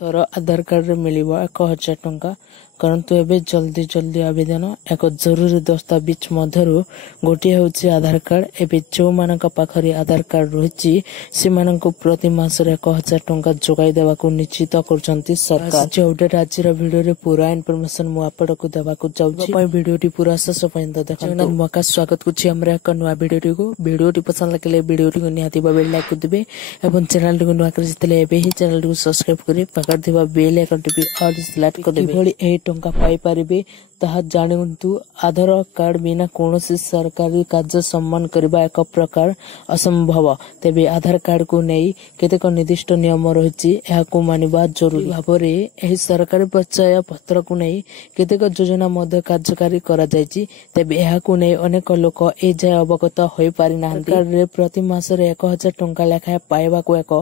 तोर आधार कार्ड रे मिलिबो 1000 टंका करंतु एबे जल्दी जल्दी आवेदन एक जरूरी दस्तावेज मध्यरु गोटे होची आधार कार्ड। एबे जो मानक पाखरे आधार कार्ड रहिची से मानक प्रति मास रे 1000 टंका जोगाई देबा को निश्चित करचंती सरकार। जोडे राज्य रे वीडियो रे पूरा इन्फॉर्मेशन मु आपड़ को देबा को चाहूची पय वीडियो टी पूरा शेष पर्यंत देखन मका स्वागत कुछि हमरा एक नवा वीडियो टी पसंद लागले वीडियो टी को निहाती बा बेल लाइक देबे एवं चैनल टी को नवा कर जितले एबे ही चैनल टी को सब्सक्राइब करी पाकर दिबा बेल आइकन टी ऑल सिलेक्ट कर देबे भली ए टंका पाई परिबे ताहा जानंतु आधार कार्ड बिना कोनोसी सरकारी कार्य सम्मान करबा एक प्रकार असंभव। तेबे आधार कार्ड को नहीं केतेक निर्दिष्ट नियम रहिछि एहाकु मानिबा जरूरी भाबरे एही सरकारी परिचय पत्र को नहीं केतेक योजना मध्य कार्यकारी करा जायछि। तेबे एहाकु नहीं अनेक लोक ए जाय अवगत होई पारि नाहंती। कार्ड रे प्रति मास रे 1000 टंका लेखा पाइबा को एक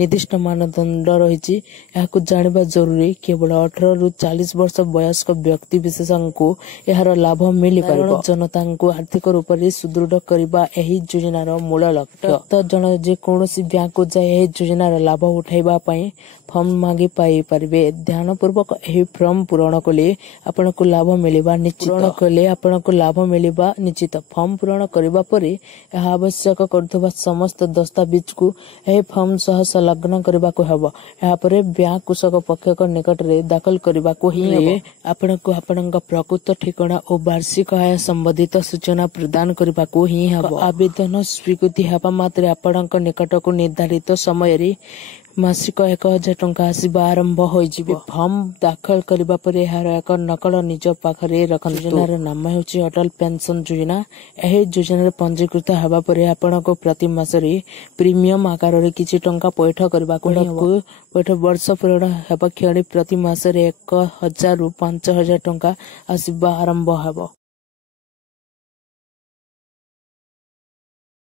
निर्दिष्ट मानदंड रहिछि एहाकु जानिबा जरूरी। केवल 18 रु 40 वर्ष वयस्क व्यक्ति विशेष को एहार लाभ मिली पारिबो। जनता को आर्थिक रूप से सुदृढ़ करबा एही योजनार मूल लक्ष्य। तो जन जे कोनोसी बैंक को जाय एही योजनार लाभ उठाइबा पई फॉर्म मागी पाई परिबे। ध्यान पूर्वक एही फॉर्म पूरण कले आपन को लाभ मिलिबा निश्चित। पूरण कले आपन को लाभ मिलिबा निश्चित। फॉर्म पूरण करबा परे एहा आवश्यक करथबा समस्त दस्तावेज को एही फॉर्म सह संलग्न करबा को हबो। एहा परे बैंक कृषक पक्ष को निकट रे दाखल करबा को ही हबो। आपन को आपनका प्रकृत ठिकाना और वार्षिक आय संबंधित सूचना प्रदान करबा को ही हबो। आवेदन स्वीकृति हेबा मात्र आपनका निकट को निर्धारित समय रे मासिक 1000 टंका आसीबा आरंभ होई जिबे। फॉर्म दाखल करबा परे एहार एक नकल निज पाखरे रखन। योजनार नाम हेउची अटल पेंशन योजना। एही योजना रे पंजीकृत हेबा परे आपन को प्रति मास रे प्रीमियम आकार रे किछि टंका पैठ करबा को हबो। पैठ वर्ष पूर्ण हेबा क्षणी प्रति मास रे 1000 रु 5000 टंका आसीबा आरंभ हेबो।